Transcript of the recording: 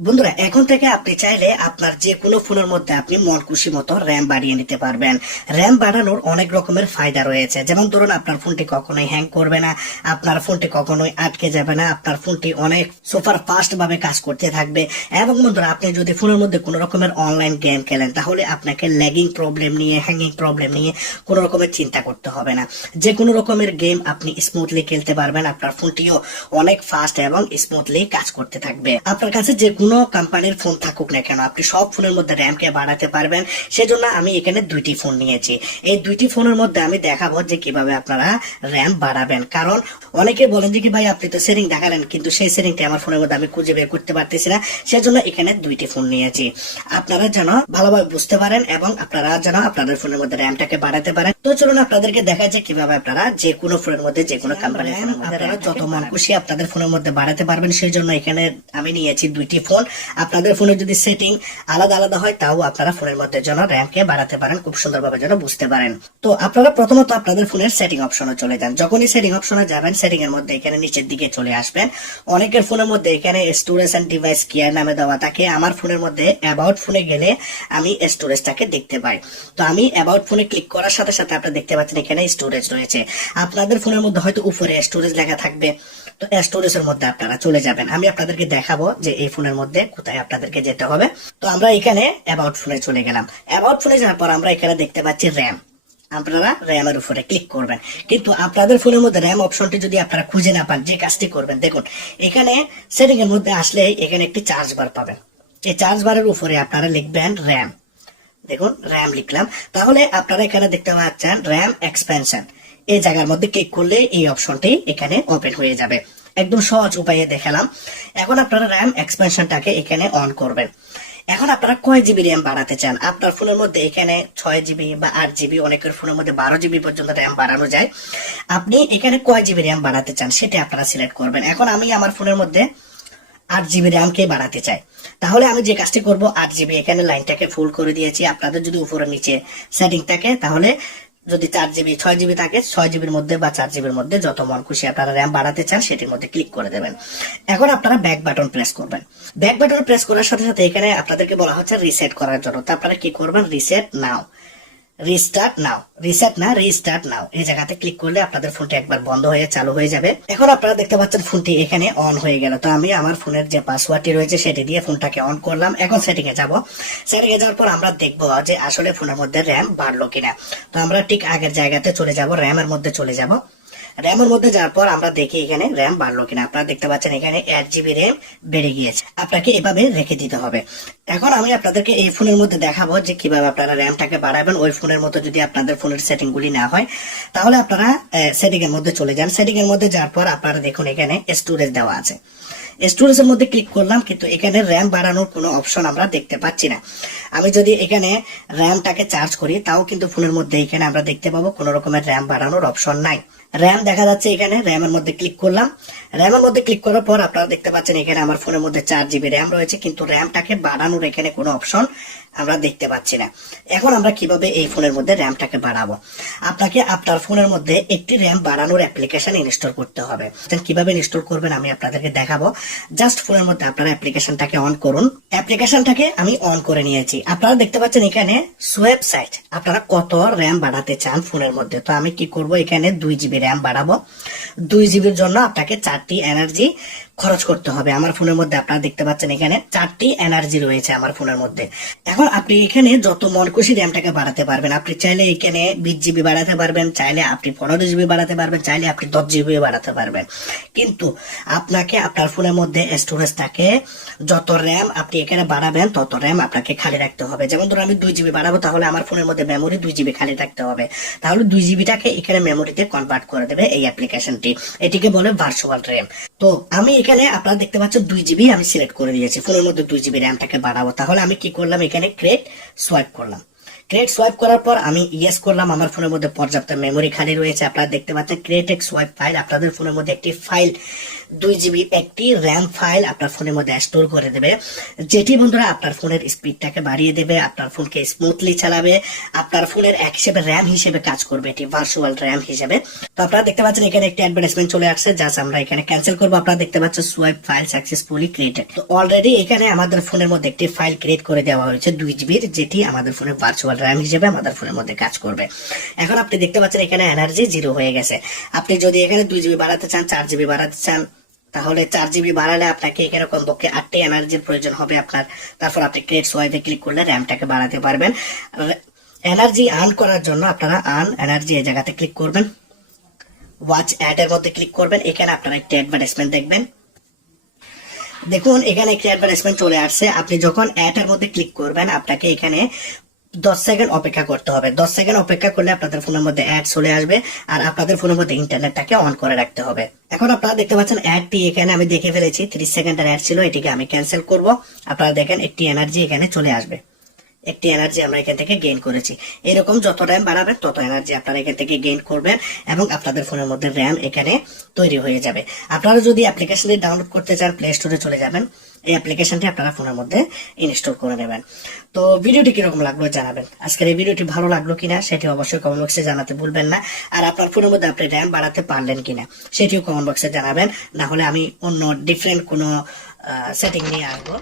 বন্ধুরা, এখন থেকে আপনি চাইলে আপনার যে কোনো ফোনের মধ্যে আপনি মন খুশি মতো র্যাম বাড়িয়ে নিতে পারবেন। র্যাম বাড়ানোর অনেক রকমের ফায়দা রয়েছে। যেমন ধরুন, আপনার ফোনটি কখনোই হ্যাং করবে না, আপনার ফোনটি কখনোই আটকে যাবে না, আপনার ফোনটি অনেক সুপার ফাস্ট ভাবে কাজ করতে থাকবে। এবং বন্ধুরা, আপনি যদি ফোনের মধ্যে কোনো রকমের অনলাইন গেম খেলেন, তাহলে আপনাকে ল্যাগিং প্রবলেম নিয়ে, হ্যাঙ্গিং প্রবলেম নিয়ে কোনো রকমের চিন্তা করতে হবে না। যে কোনো রকমের গেম আপনি স্মুথলি খেলতে পারবেন। আপনার ফোনটিও অনেক ফাস্ট এবং স্মুথলি কাজ করতে থাকবে। আপনার কাছে যে কোনো কোম্পানির ফোন থাকুক না কেন, আপনি সব ফোনের মধ্যে র্যাম কে বাড়াতে পারবেন। সেজন্য আমি এখানে দুইটি ফোন নিয়েছি। এই দুইটি ফোনের মধ্যে আমি দেখাবো যে কিভাবে আপনারা র্যাম বাড়াবেন। কারণ অনেকে বলেন যে কি ভাই, আপনি তো সেটিং দেখালেন, কিন্তু সেই সেটিংটা আমার ফোনের মধ্যে আমি খুঁজে বের করতে পারতেছি না। সেজন্য এখানে দুইটি ফোন নিয়েছি, আপনারা যেন ভালোভাবে বুঝতে পারেন এবং আপনারা যেন আপনাদের ফোনের মধ্যে র্যামটাকে বাড়াতে পারেন। তো চলুন আপনাদেরকে দেখা যায় কিভাবে আপনারা যে কোনো ফোনের মধ্যে, যে কোনো কোম্পানির ফোনের মধ্যে যত মন খুশি আপনাদের ফোনের মধ্যে বাড়াতে পারবেন। সেই জন্য এখানে আমি নিয়েছি দুইটি ফোন। আপনাদের ফোনের যদি সেটিং আলাদা আলাদা হয়, তাও আপনারা ফোনের মধ্যে যেন র্যামকে বাড়াতে পারেন, খুব সুন্দরভাবে যেন বুঝতে পারেন। তো আপনারা প্রথমত আপনাদের ফোনের সেটিং অপশনে চলে যান। যখনই সেটিং অপশনে যাবেন, সেটিং এর মধ্যে এখানে নিচের দিকে চলে আসবেন। অনেকের ফোনের মধ্যে এখানে স্টোরেজ এন্ড ডিভাইস কেয়ার নামে দেওয়া থাকে। আমার ফোনের মধ্যে অ্যাবাউট ফোনে গেলে আমি স্টোরেজটাকে দেখতে পাই। তো আমি অ্যাবাউট ফোনে ক্লিক করার সাথে সাথে আপনারা দেখতে পাচ্ছেন এখানে স্টোরেজ রয়েছে। আপনাদের ফোনের মধ্যে হয়তো উপরে স্টোরেজ লেখা থাকবে, তো স্টোরেজের মধ্যে আপনারা চলে যাবেন। আমি আপনাদেরকে দেখাবো যে এই ফোনের মধ্যে কোথায় আপনাদেরকে যেতে হবে। তো আমরা এখানে অ্যাবাউট ফোনে চলে গেলাম। অ্যাবাউট ফোনে যাওয়ার পর আমরা এখানে দেখতে পাচ্ছি র্যাম। আপনারা র্যামের উপরে ক্লিক করবেন। কিন্তু আপনাদের ফোনের মধ্যে র্যাম অপশনটি যদি আপনারা খুঁজে না পান, যে কাজটি করবেন, দেখুন এখানে সেটিং এর মধ্যে আসলে এখানে একটি চার্জ বার পাবেন। এই চার্জ বারের উপরে আপনারা লিখবেন র্যাম। দেখুন র্যাম লিখলাম, তাহলে আপনারা এখানে দেখতে পাচ্ছেন র্যাম এক্সপেনশন। এই জায়গার মধ্যে ক্লিক করলে এই অপশনটি এখানে ওপেন হয়ে যাবে। একদম সহজ উপায়ে দেখালাম। এখন আপনারা র্যাম এক্সপেনশনটাকে এখানে অন করবেন। এখন আপনারা কয় জিবি র্যাম বাড়াতে চান? আপনার ফোনের মধ্যে এখানে 6 জিবি বা 8 জিবি, অনেকের ফোনের মধ্যে 12 জিবি পর্যন্ত র্যাম বাড়ানো যায়। আপনি এখানে কয় জিবি র্যাম বাড়াতে চান সেটা আপনারা সিলেক্ট করবেন। এখন আমি আমার ফোনের মধ্যে 8 জিবি র্যামকে বাড়াতে চাই। তাহলে আমি যে কাজটি করব, 8 জিবি এখানে লাইনটাকে ফুল করে দিয়েছি। আপনাদের যদি উপরে নিচে সেটিং থাকে, তাহলে যদি 4 জিবি 6 জিবি থাকে, 6 জিবির মধ্যে বা 4 জিবির মধ্যে যত মন খুশি আপনারা র্যাম বাড়াতে চান সেটির মধ্যে ক্লিক করে দেবেন। এখন আপনারা ব্যাক বাটন প্রেস করবেন। ব্যাক বাটন প্রেস করার সাথে সাথে এখানে আপনাদেরকে বলা হচ্ছে রিসেট করার জন্য। তো আপনারা কি করবেন? রিসেট নাও, রিস্টার্ট নাও, রিসেট না রিস্টার্ট নাও, এই জায়গাতে ক্লিক করলে আপনাদের ফোনটি একবার বন্ধ হয়ে চালু হয়ে যাবে। এখন আপনারা দেখতে পাচ্ছেন ফোনটি এখানে অন হয়ে গেল। তো আমি আমার ফোনের যে পাসওয়ার্ডটি রয়েছে সেটি দিয়ে ফোনটাকে অন করলাম। এখন সেটিং এ যাব। সেটিং এ যাওয়ার পর আমরা দেখবো যে আসলে ফোনের মধ্যে র্যাম বাড়লো কিনা। তো আমরা ঠিক আগের জায়গাতে চলে যাব, র্যামের মধ্যে চলে যাব। র্যামের মধ্যে যাওয়ার পর আমরা দেখি এখানে র্যাম বাড়লো কিনা। আপনারা দেখতে পাচ্ছেন এখানে 8 জিবি র্যাম বেড়ে গিয়েছে। আপনাকে এভাবে রেখে দিতে হবে। এখন আমি আপনাদেরকে এই ফোনের মধ্যে দেখাবো যে কিভাবে আপনারা র্যামটাকে বাড়াবেন। ওই ফোনের মতো যদি আপনাদের ফোনের সেটিং গুলি না হয়, তাহলে আপনারা সেটিং এর মধ্যে চলে যান। সেটিং এর মধ্যে যাওয়ার পর আপনারা দেখুন এখানে স্টোরেজ দেওয়া আছে। স্টোরেজের মধ্যে ক্লিক করলাম, কিন্তু এখানে র্যাম বাড়ানোর কোনো অপশন আমরা দেখতে পাচ্ছি না। আমি যদি এখানে র্যামটাকে চার্জ করি, তাও কিন্তু ফোনের মধ্যে এখানে আমরা দেখতে পাবো কোনো রকমের র্যাম বাড়ানোর অপশন নাই। র্যাম দেখা যাচ্ছে এখানে। র্যামের মধ্যে ক্লিক করলাম। র্যামের মধ্যে ক্লিক করার পর আপনারা দেখতে পাচ্ছেন এখানে আমার ফোনের মধ্যে 4 জিবি র্যাম রয়েছে, কিন্তু র্যামটাকে বাড়ানোর এখানে কোনো অপশন আমরা দেখতে পাচ্ছি না। এখন আমরা কিভাবে এই ফোনের মধ্যে র্যামটাকে বাড়াবো? আপনাকে আপনার ফোনের মধ্যে একটি র্যাম বাড়ানোর অ্যাপ্লিকেশন ইনস্টল করতে হবে। কিভাবে ইনস্টল করবেন আমি আপনাদেরকে দেখাবো। জাস্ট ফোনের মধ্যে আপনারা অ্যাপ্লিকেশনটাকে অন করুন। অ্যাপ্লিকেশনটাকে আমি অন করে নিয়েছি। আপনারা দেখতে পাচ্ছেন এখানে সোয়েব সাইট, আপনারা কত র্যাম বাড়াতে চান ফোনের মধ্যে। তো আমি কি করব, এখানে 2 জিবি র্যাম বাড়াবো। 2 জিবির জন্য আপনাকে 4টি এনার্জি খরচ করতে হবে। আমার ফোনের মধ্যে আপনারা দেখতে পাচ্ছেন এখানে 4টি এনার্জি রয়েছে আমার ফোনের মধ্যে। এখন আপনি এখানে যত মন খুশি র্যামটাকে বাড়াতে পারবেন। আপনি চাইলে এখানে 20 জিবি বাড়াতে পারবেন, চাইলে আপনি 15 জিবি বাড়াতে পারবেন, চাইলে আপনি 10 জিবি বাড়াতে পারবেন। কিন্তু আপনাকে আপনার ফোনের মধ্যে স্টোরেজটাকে যত র্যাম আপনি এখানে বাড়াবেন, তত র্যাম আপনাকে খালি রাখতে হবে। যেমন ধরুন আমি 2 জিবি বাড়াবো, তাহলে আমার ফোনের মধ্যে মেমোরি 2 জিবি খালি রাখতে হবে। তাহলে 2 জিবিটাকে এখানে মেমোরিতে কনভার্ট করে দেবে এই অ্যাপ্লিকেশনটি। এটিকে বলে ভার্চুয়াল র্যাম। তো আমি এখানে আপনারা দেখতে পাচ্ছেন 2 জিবি আমি সিলেক্ট করে দিয়েছি। ফোনের মধ্যে 2 জিবি র্যামটাকে বাড়াবো। তাহলে আমি কি করলাম, এখানে ক্রিয়েট সোয়াইপ করলাম। ক্রিয়েট সোয়াইপ করার পর আমি ইয়েস করলাম, আমার ফোনের মধ্যে পর্যাপ্ত মেমোরি খালি রয়েছে। আপনারা দেখতে পাচ্ছেন ক্রিয়েট এ সোয়াইপ ফাইল আপনাদের ফোনের মধ্যে একটি ফাইল 2 GB একটি র্যাম ফাইল আপনার ফোনের মধ্যে স্টোর করে দেবে, যেটি বন্ধুরা আপনার ফোনের স্পিডটাকে বাড়িয়ে দেবে, আপনার ফোনকে স্মুথলি চালাবে, আপনার ফোনের এক হিসেবে র্যাম হিসেবে কাজ করবে, এটি ভার্চুয়াল র্যাম হিসেবে। তো আপনারা দেখতে পাচ্ছেন এখানে একটি অ্যাডভার্টাইজমেন্ট চলে আসছে, জাস্ট আমরা এখানে ক্যান্সেল করবো। আপনারা দেখতে পাচ্ছেন সোয়াইপ ফাইল সাকসেসফুলি ক্রিয়েটেড। তো অলরেডি এখানে আমাদের ফোনের মধ্যে একটি ফাইল ক্রিয়েট করে দেওয়া হয়েছে 2 GB, যেটি আমাদের ফোনের ভার্চুয়াল র্যাম হিসেবে আমাদের ফোনের মধ্যে কাজ করবে। এখন আপনি দেখতে পাচ্ছেন এখানে এনার্জি 0 হয়ে গেছে। আপনি যদি এখানে 2 GB বাড়াতে চান, 4 GB বাড়াতে চান, তাহলে 4 GB বাড়ালে আপনাকে এখানে কমপক্ষে 8টি এনার্জির প্রয়োজন হবে আপনার। তারপর আপনি ক্রিয়েট সোয়াইপে ক্লিক করলে র্যামটাকে বাড়াতে পারবেন। এনার্জি আর্ন করার জন্য আপনারা আর্ন এনার্জি এই জায়গাতে ক্লিক করবেন, ওয়াচ অ্যাড এর মধ্যে ক্লিক করবেন। এখানে আপনারা একটি অ্যাডভার্টাইজমেন্ট দেখবেন। দেখুন এখানে একটি অ্যাডভার্টাইজমেন্ট চলে আসছে। আপনি যখন অ্যাড এর মধ্যে ক্লিক করবেন আপনাকে এখানে 10 সেকেন্ড অপেক্ষা করতে হবে। 10 সেকেন্ড অপেক্ষা করলে আপনাদের ফোনের মধ্যে অ্যাড চলে আসবে, আর আপনাদের ফোনের মধ্যে ইন্টারনেটটাকে অন করে রাখতে হবে। এখন আপনারা দেখতে পাচ্ছেন অ্যাডটি এখানে আমি দেখে ফেলেছি, 30 সেকেন্ডের অ্যাড ছিল, এটিকে আমি ক্যান্সেল করব। আপনারা দেখেন একটি এনার্জি এখানে চলে আসবে, একটি এনার্জি আমরা এখান থেকে গেইন করেছি। এরকম যত র্যাম বাড়াবেন তত এনার্জি আপনারা এখান থেকে গেইন করবেন এবং আপনাদের ফোনের মধ্যে র্যাম এখানে তৈরি হয়ে যাবে। আপনারা যদি অ্যাপ্লিকেশনটি ডাউনলোড করতে চান প্লে স্টোরে চলে যাবেন, এই অ্যাপ্লিকেশনটি আপনারা ফোনের মধ্যে ইনস্টল করে নেবেন। তো ভিডিওটি কিরকম লাগলো জানাবেন। আজকের এই ভিডিওটি ভালো লাগলো কিনা সেটি অবশ্যই কমেন্ট বক্সে জানাতে ভুলবেন না। আর আপনার ফোনের মধ্যে আপনি র্যাম বাড়াতে পারলেন কিনা সেটিও কমেন্ট বক্সে জানাবেন, না হলে আমি অন্য ডিফারেন্ট কোনো সেটিং নিয়ে আসবো।